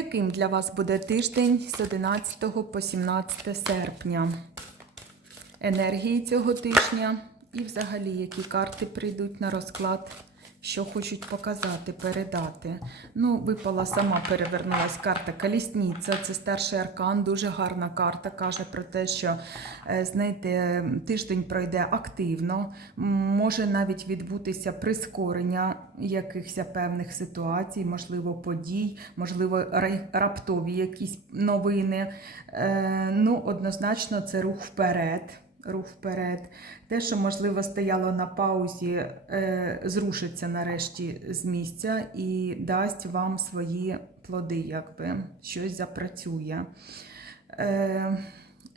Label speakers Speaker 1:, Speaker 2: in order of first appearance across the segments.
Speaker 1: Яким для вас буде тиждень з 11 по 17 серпня? Енергії цього тижня і взагалі, які карти прийдуть на розклад, що хочуть показати, передати. Ну, випала сама, перевернулась карта Колісниця. Це старший аркан, дуже гарна карта. Каже про те, що е, знаєте, тиждень пройде активно, може навіть відбутися прискорення якихось певних ситуацій, можливо, подій, можливо, раптові якісь новини. Е, Ну, однозначно, це рух вперед. Рух вперед. Те, що, можливо, стояло на паузі, е, зрушиться нарешті з місця і дасть вам свої плоди, якби щось запрацює. Е,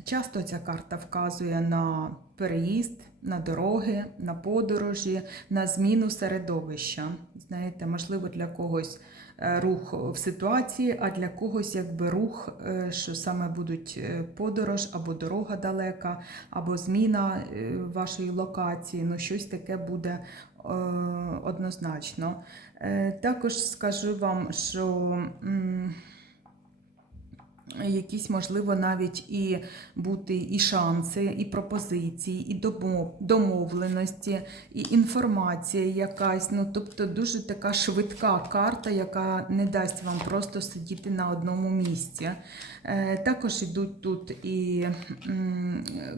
Speaker 1: часто ця карта вказує на переїзд, на дороги, на подорожі, на зміну середовища. Знаєте, можливо, для когось рух в ситуації, а для когось якби рух, е, що саме будуть е, подорож або дорога далека, або зміна е, вашої локації. Ну, щось таке буде е, однозначно. Е, Також скажу вам, що. Якісь, можливо, навіть і бути і шанси, і пропозиції, і домовленості, і інформація якась. Ну, тобто дуже така швидка карта, яка не дасть вам просто сидіти на одному місці. Е, Також йдуть тут і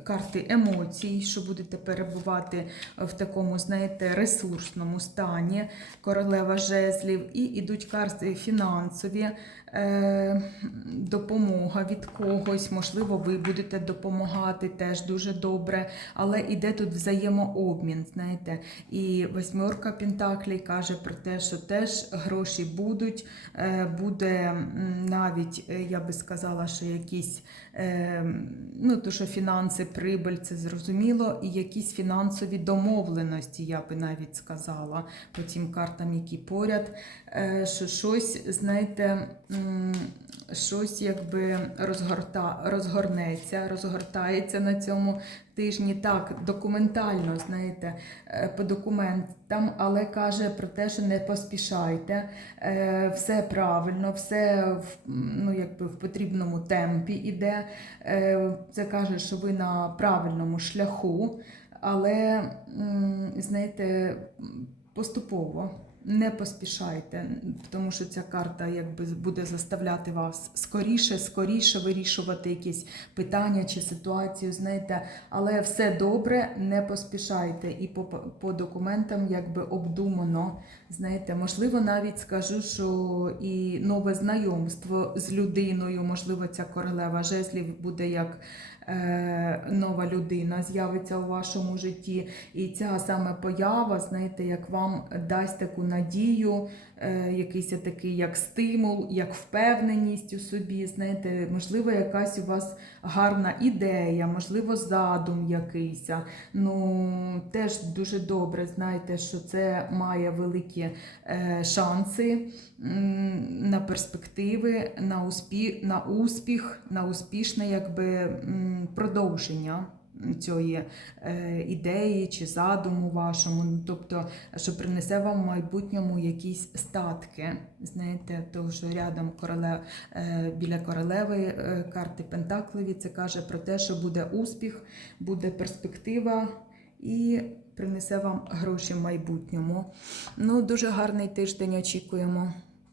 Speaker 1: карти емоцій, що будете перебувати в такому, знаєте, ресурсному стані, королева жезлів, і йдуть карти фінансові е, допомога від когось, можливо, ви будете допомагати теж дуже добре, але іде тут взаємообмін, знаєте. І восьмерка Пентаклей каже про те, що теж гроші будуть, е, буде навіть, е, я би сказала, що якісь, е, ну, то, що фінанси, прибыль, це зрозуміло, і якісь фінансові домовленості, я би навіть сказала, по тим картам, які поряд, що щось, знаєте, щось якби розгорта, розгорнеться, розгортається на цьому тижні. Так, документально, знаєте, е, по документам, але каже про те, що не поспішайте, е, все правильно, все в, ну, якби в потрібному темпі іде. Е, Це каже, що ви на правильному шляху, але, знаєте, поступово. Не поспішайте, тому що ця карта якби буде заставляти вас скоріше, скоріше вирішувати якісь питання чи ситуацію, знаєте, але все добре, не поспішайте. І по, по документам якби обдумано. Знаєте, можливо, навіть скажу, що і нове знайомство з людиною, можливо, ця королева жезлів буде як нова людина, з'явиться у вашому житті. І ця саме поява, знаєте, як вам дасть таку надію, е, якийсь такий як стимул, як впевненість у собі. Знаєте, можливо, якась у вас гарна ідея, можливо, задум якийсь. Ну, теж дуже добре, знаєте, що це має великі е, шанси на перспективи, на, успіх, на успіх, на успішне якби, продовження цієї е, ідеї чи задуму вашому, ну, тобто, що принесе вам в майбутньому якісь статки. Знаєте, тому що рядом королев, е, біля королеви е, карти Пентаклеві це каже про те, що буде успіх, буде перспектива і принесе вам гроші в майбутньому. Ну, дуже гарний тиждень очікуємо.